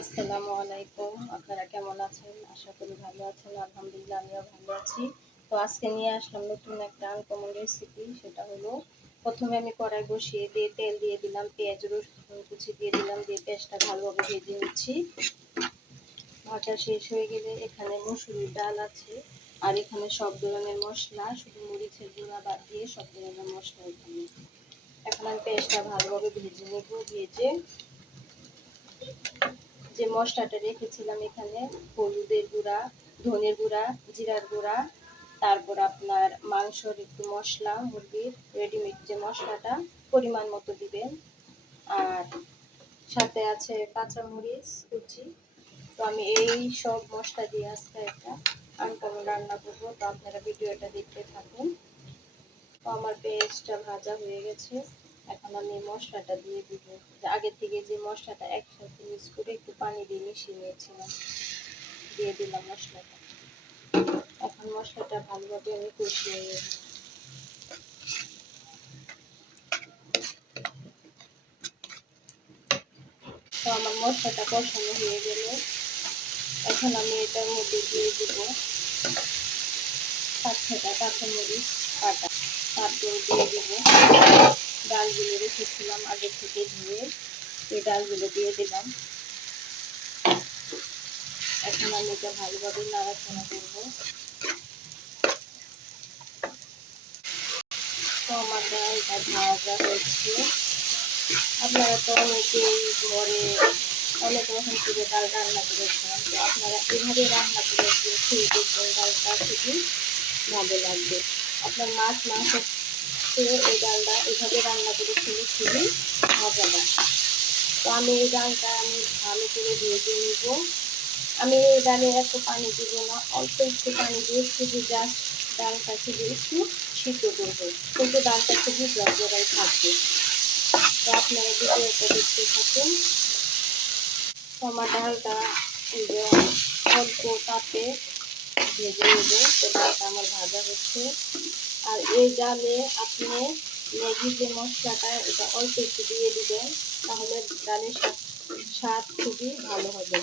আসসালামু আলাইকুম। আপনারা কেমন আছেন? আশা করি ভালো আছেন। আলহামদুলিল্লাহ আমিও ভালো আছি। তো আজকে নিয়ে আসলাম নতুন একটা আনকমন রেসিপি। সেটা হলো, প্রথমে আমি কড়াই বসিয়ে দিয়ে তেল দিয়ে দিলাম, পেঁয়াজ রসুন কুচি দিয়ে দিলাম, দিয়ে পেঁয়াজটা ভালোভাবে ভেজে নিচ্ছি। ভাজা শেষ হয়ে গেলে এখানে মসুরির ডাল আছে, আর এখানে সব ধরনের মশলা, শুধু মরিচের গুঁড়া বাদ দিয়ে সব ধরনের মশলা এখানে। এখন আমি পেঁয়াজটা ভালোভাবে ভেজে নেব। ভেজে যে মশলাটা রেখেছিলাম এখানে, হলুদের গুঁড়া, ধনের গুঁড়া, জিরার গুঁড়া, তারপর আপনার মাংসর একটু মশলা, মুরগির রেডিমেড যে মশলাটা পরিমাণ মতো দিবেন, আর সাথে আছে কাঁচামরিচ কুচি। তো আমি এই সব মশলা দিয়ে আজকে একটা আনকমন রান্না করবো। তো আপনারা ভিডিওটা দেখতে থাকুন। তো আমার পেঁয়াজটা ভাজা হয়ে গেছে। এখন আমি মশলাটা দিয়ে দিব। আগে থেকে যে মশলাটা একসাথে মিক্স করে একটু পানি দিয়ে মিশিয়ে নিয়েছিলাম, দিয়ে দিলাম মশলাটা। এখন মশলাটা ভালোভাবে আমি কষিয়ে নেব। তো আমার মশলাটা কষানো হয়ে গেল। এখন আমি এটার মধ্যে দিয়ে দিব 5-6টা কাঁচামরিচ কাটা, তারপর দিয়ে দিব ডালগুলো রেখেছিলাম আগে থেকে ধুয়ে, এই ডালগুলো দিয়ে দিলাম। এখন আমি এটা ভালোভাবে নাড়াচাড়া করবো। তো আমার ডালটা ভাজা হচ্ছে। আপনারা তো অনেকেই ঘরে অনেক রকম করে ডাল রান্না করেছেন, তো আপনারা এভাবে রান্না করে খেয়ে দেখবেন, ডালটা খুবই ভালো লাগবে। আপনার মাছ মাংস এই ডালটা এভাবে রান্না করে খেলে খুবই মজাদার। তো আমি এই ডালটা ভালো করে ভেজে নিব। আমি এই ডালে এত পানি দিব না, অল্প একটু পানি দিয়ে শুধু জাস্ট ডালটা শুধু একটু সিদ্ধ করবো, কিন্তু ডালটা খুবই জড়জড়াই থাকবে। তো আপনারা ভিডিওটা দেখতে থাকুন। আমার ডালটা অল্প তাপে ভেজে নেব। তো ডালটা আমার ভাজা হচ্ছে। আর এই ডালে আপনি ম্যাগি যে মশলাটা, এটা অল্প একটু দিয়ে দিবেন, তাহলে ডালের স্বাদ খুবই ভালো হবে।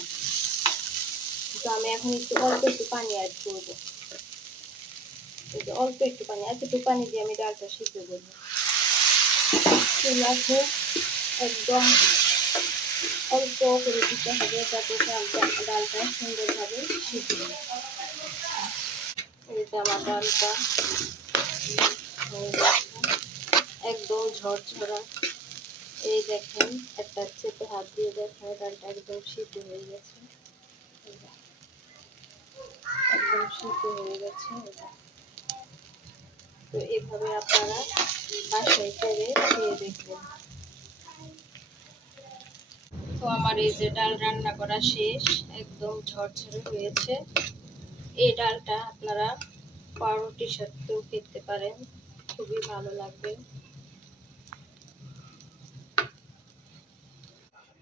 তো আমি এখন অল্প একটু পানি অ্যাড করবো। অল্প একটু পানি, এতটুকু পানি দিয়ে আমি ডালটা সিদ্ধ করবো। চুলাতে একদম অল্প করে দিতে হবে, যাতে ডালটা সুন্দরভাবে সিদ্ধ হয়। এই যে আমার ডালটা একদম ঝরঝরা। এই দেখেন, একটা চেপে হাত দিয়ে দেখেন, ডালটা একদম সিদ্ধ হয়ে গেছে, একদম সিদ্ধ হয়ে গেছে। তো এভাবে আপনারা বাসায় করে খেয়ে দেখবেন। তো আমার এই যে ডাল রান্না করা শেষ, একদম ঝরঝরে হয়েছে। এই ডালটা আপনারা পাউরুটির সাথেও খেতে পারেন, খুবই ভালো লাগবে।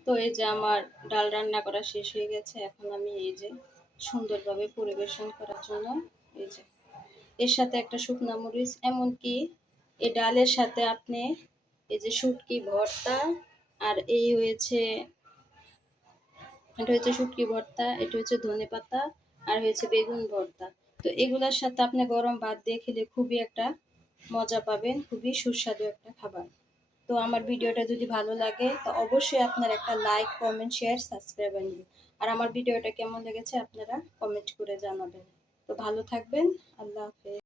তো এই যে আমার ডাল রান্না করা শেষ হয়ে গেছে। এখন আমি এই যে সুন্দরভাবে পরিবেশন করার জন্য এই যে এর সাথে একটা শুকনা মরিচ, এমনকি এই ডালের সাথে আপনি এই যে শুটকি ভর্তা, আর এটা হচ্ছে শুটকি ভর্তা, এটা হচ্ছে ধনেপাতা, আর হচ্ছে বেগুন ভর্তা। তো এগুলোর সাথে আপনি গরম ভাত দিয়ে খেলে খুবই একটা মজা পাবেন, খুবই সুস্বাদু একটা খাবার। তো আমার ভিডিওটা যদি ভালো লাগে, তো অবশ্যই আপনার একটা লাইক, কমেন্ট, শেয়ার, সাবস্ক্রাইব করবেন। আর আমার ভিডিওটা কেমন লেগেছে আপনারা কমেন্ট করে জানাবেন। তো ভালো থাকবেন। আল্লাহ হাফেজ।